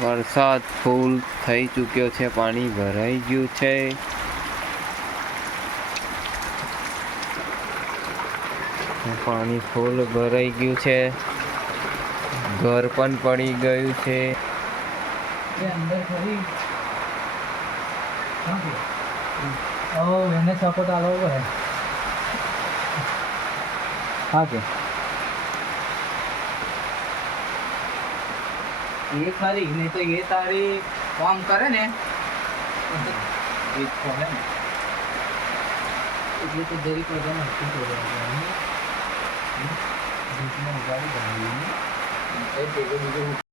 વરસાદ ફૂલ થઈ ચૂક્યો છે, પાણી ભરાઈ ગયું છે. પાણી ફૂલ ભરાઈ ગયું છે. ઘર પણ પડી ગયું છે. એ અંદર ફરી ઓ એને સપોર્ટ આલવો પડે હા કે એ ખરી નહીં તો એ તારી કામ કરે ને એ જ ખોલે ને એટલે તો જરીક વજન હલકું કરવાનું. હમ? બીજમાં ઉગાડી દેવાનું. એ ભેગું બીજું